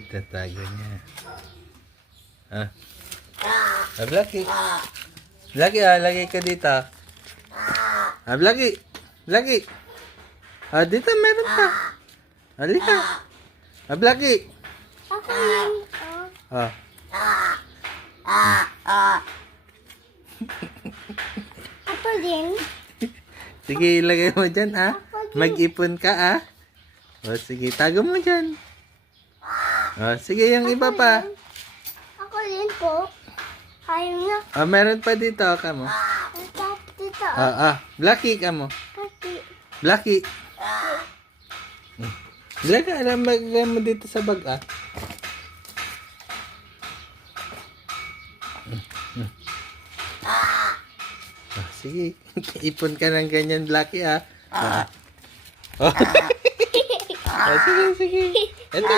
Itatago niya. Ah. Ah, Blackie. Blackie, lagay ka dito. Ah, Blackie. Blackie. Ah, dito meron pa. Halika. Ah, Blackie. Ako yun. Ah. Ako din. Sige, ilagay mo dyan, ah. Mag-ipon ka, ah. O, sige, tago mo dyan. O, sige, yung iba pa. Ako din po. Ayaw niya. Ah, meron pa dito, kamo. Dito. Blackie, kamo. Kasi. Blackie. Lagay mo dito sa bag, ah. Ah, sige, ipon ka ng ganyan, Blackie, ah. Oh. Ah, sige. Ito.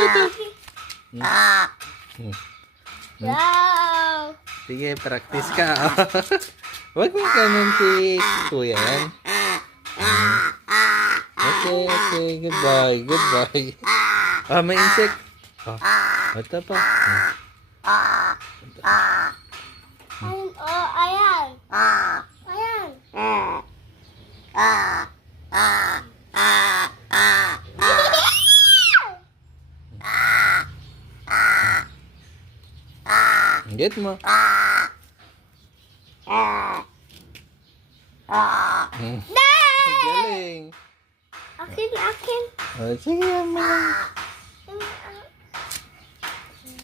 Wow. Sige, practice ka. Huwag mo ganun si kuya yan. Okay. Goodbye. Ah, may insect. Oh, ito pa. Ayan. Ayan. Get mo. Galing. Akin. Oh, sige, may lang.